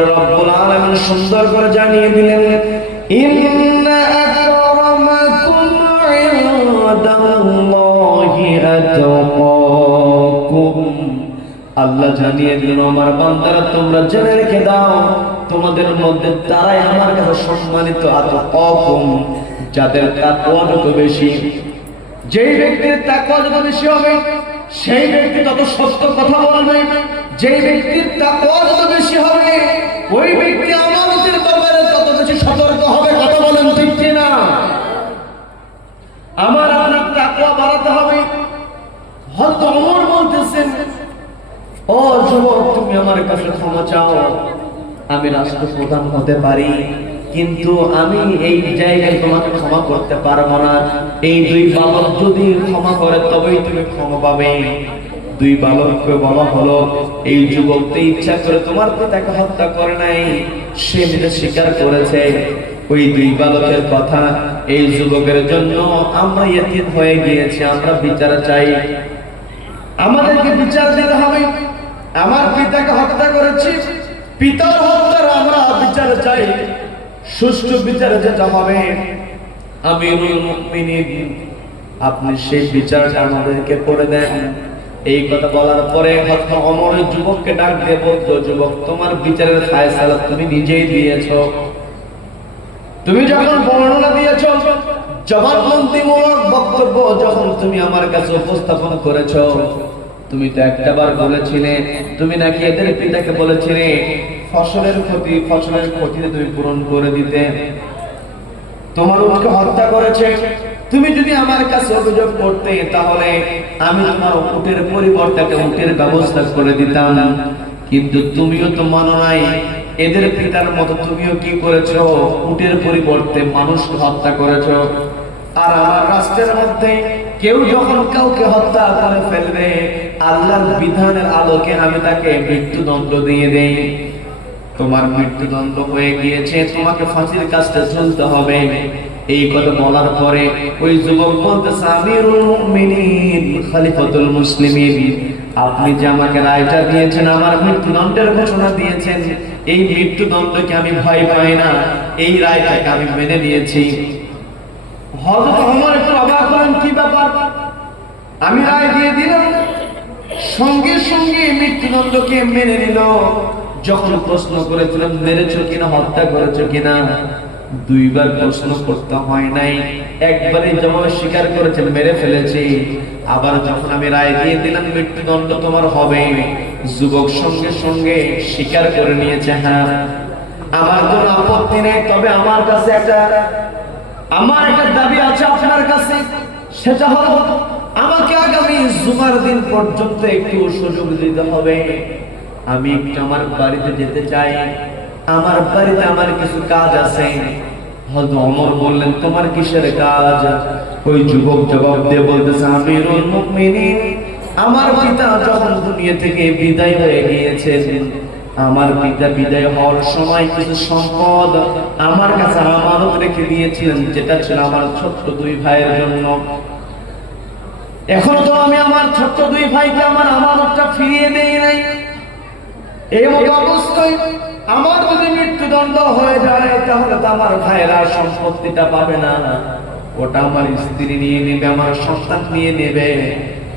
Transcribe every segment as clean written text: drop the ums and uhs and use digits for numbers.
রব্বুল আলামিন সুন্দর করে জানিয়ে দিলেন, ইন্না আকরামাকুম ইনদাল্লাহি আতকাকুম। আল্লাহ জানিয়ে দিলেন, আমার বান্দারা তোমরা জেনে রেখে দাও, তোমাদের মধ্যে তারাই আমার কাছে সম্মানিত, আতকাকুম, যাদের তাকওয়া যত বেশি। যেই ব্যক্তির তাকওয়া যত বেশি হবে সেই ব্যক্তি তত সত্য কথা বলবে। যেই ব্যক্তির তাকওয়া যত বেশি হবে ওই ব্যক্তি আমানতের ব্যাপারে তত বেশি সতর্ক হবে। কথা বলেন ঠিক কি না? আমার আপনার তাকওয়া বাড়াতে হবে। হযরত ওমর বলতেছেন, ও যুবক, তুমি আমার কাছে ক্ষমা চাও, আমি রাষ্ট্রপ্রধান হতে পারি, কিন্তু আমি এই জায়গায় তোমাকে ক্ষমা করতে পারবো না। এই দুই বালক যদি ক্ষমা করে তবেই তুমি ক্ষমা পাবে। দুই বালককে বলা হলো, এই যুবক তো ইচ্ছা করে তোমার পিতাকে হত্যা করে নাই, সে নিজে স্বীকার করেছে। ওই দুই বালকের কথা, এই যুবকের জন্য আমরা ইতিম হয়ে গিয়েছি, আমরা বিচার চাই, আমাদেরকে বিচার দিতে হবে। আমার পিতাকে হত্যা করেছি, পিতার হত্যার আমরা বিচার চাই, সুষ্ঠু বিচার যেটা হবে। আমিরুল মুমিনিন, আপনি সেই বিচারটা আমাদেরকে করে দেন। এই কথা বলার পরে হযরত ওমর যুবককে ডাক দিয়ে বলতো, যুবক, তোমার বিচারের ফায়সালা তুমি নিজেই দিয়েছো। তুমি যখন বর্ণনা দিয়েছো, জবানবন্দিমূলক বক্তব্য যখন তুমি আমার কাছে উপস্থাপন করেছো, তুমি তো একটাবার বলেছিলে তুমি নাকি এদের পিতাকে বলেছিলে ফসলের ক্ষতি তুমি পূরণ করে দিতে। তোমার উটকে হত্যা করেছে, তুমি যদি আমার কাছে অভিযোগ করতে তাহলে আমি তোমার উটের পরিবর্তে উটের ব্যবস্থা করে দিতাম। কিন্তু তুমিও তো মানো নাই, এদের পিতার মতো তুমিও কি করেছো, উটের পরিবর্তে মানুষকে হত্যা করেছো। আর আমার রাষ্ট্রের মধ্যে কেউ যখন কাউকে হত্যা করে ফেলবে, আল্লাহর বিধানের আলোকে আমি তাকে মৃত্যুদণ্ড দিয়ে দেই। তোমার মৃত্যুদণ্ড হয়ে গিয়েছে, তোমাকে ফাঁসির কাজটা চলতে হবে। এই কথা বলার পরে ওই যুবক বলতেছে, আমিরুল মুমিনিন, খলিফাতুল মুসলিমিন, আপনি যে আমাকে রায়টা দিয়েছেন, আমার মৃত্যুদণ্ডের ঘোষণা দিয়েছেন, এই মৃত্যুদণ্ডকে আমি ভয় পাই না, এই রায়টাকে আমি মেনে নিয়েছি। হযরত ওমর একটু অবাক হলেন, কি ব্যাপার, আমি রায় দিয়ে দিলাম, সঙ্গে সঙ্গে মৃত্যুদণ্ডকে মেনে নিল। যখন প্রশ্ন করেছিলাম মেরেছো কিনা, হত্যা করেছো কিনা, দুইবার প্রশ্ন করতে হয় নাই, একবারে জবাব স্বীকার করেছেন, মেরে ফেলেছি। আবার যখন আমি রায় দিয়ে দিলাম মৃত্যুদণ্ড তোমার হবে, যুবক সঙ্গে সঙ্গে স্বীকার করে নিয়েছে, হ্যাঁ আমার কোনো আপত্তি নেই, তবে আমার কাছে একটা দাবি আছে আপনার কাছে। সেটা হলো, আমাকে আগামী জুমার দিন পর্যন্ত একটু সুযোগ দিতে হবে। আমি একটু আমার বাড়িতে যেতে চাই, আমার বাড়িতে আমার কিছু কাজ আছে। হযরত ওমর বললেন, তোমার কিসের কাজ? ওই যুবক জবাব দিয়ে বলতেছে, আমিরুল মুমিনিন, আমার পিতা যখন দুনিয়া থেকে বিদায় হয়ে গিয়েছেন, আমার পিতা বিদায় হওয়ার সময় কিছু সম্পদ আমার কাছে আমানত রেখে দিয়েছিলেন, যেটা ছিল আমার ছোট্ট দুই ভাইয়ের জন্য। এখন তো আমি আমার ছোট্ট দুই ভাইকে আমার আমানতটা ফিরিয়ে দেই নাই। এই মতো অবস্থায় আমার যদি মৃত্যুদণ্ড হয়ে যায় তাহলে তো আমার ভাইয়েরা সম্পত্তিটা পাবে না, ওটা আমার স্ত্রী নিয়ে নেবে, আমার সন্তান নিয়ে নেবে,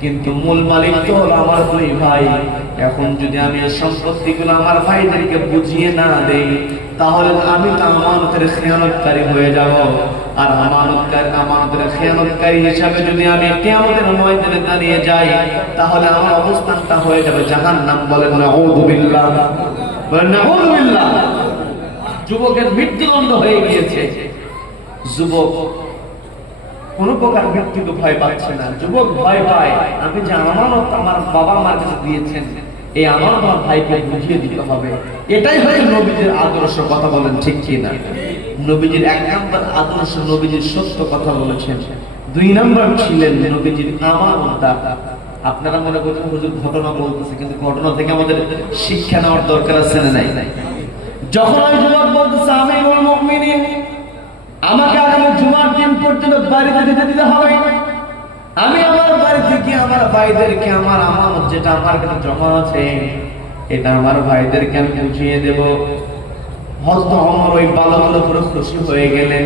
কিন্তু মূল মালিক তো হলো আমার দুই ভাই। এখন যদি আমি সম্পত্তিগুলো আমার ভাইদেরকে বুঝিয়ে না দেই তাহলে আমি তো আমানতের খেয়ানতকারী হয়ে যাব। আর আমানতের খেয়ানতকারী হিসাবে যদি আমি কিয়ামতের ময়দানে দাঁড়িয়ে যাই তাহলে আমার অবস্থানটা হয়ে যাবে জাহান্নাম। বলেন নাউযু বিল্লাহ, বলেন নাউযু বিল্লাহ। যুবকের মৃত্যুদণ্ড হয়ে গিয়েছে, যুবক কোন প্রকার মৃত্যুকে ভয় পাচ্ছে না। যুবক ভয় পায়, আমি যে আমানত আমার বাবা মার কাছে দিয়েছেন, এই আমানত আমার ভাইকে বুঝিয়ে দিতে হবে। এটাই হচ্ছে নবীজির আদর্শ। কথা বলেন ঠিক কি না? নবীজির এক নম্বর আদর্শ, নবীজির সত্য কথা বলেছেন। দুই নম্বর ছিলেন নবীজির আমানতদার। আপনারা মনে করছেন হুজুর ঘটনা বলতেছে, কিন্তু ঘটনা থেকে আমাদের শিক্ষা নেওয়ার দরকার আছে না নাই? যখন ওই যুবক বলতেছে, আমিরুল মুমিনিন, আমাকে আগামী জুমার দিন পর্যন্ত বাড়িতে যেতে দিতে হবে, আমি আমার বাড়ি থেকে আমার ভাইদেরকে আমার আমানত যেটা আমার কাছে জমা আছে এটা আমার ভাইদেরকে আমি বুঝিয়ে দেব। হযরত ওমর ওই বালকের উপর খুশি হয়ে গেলেন।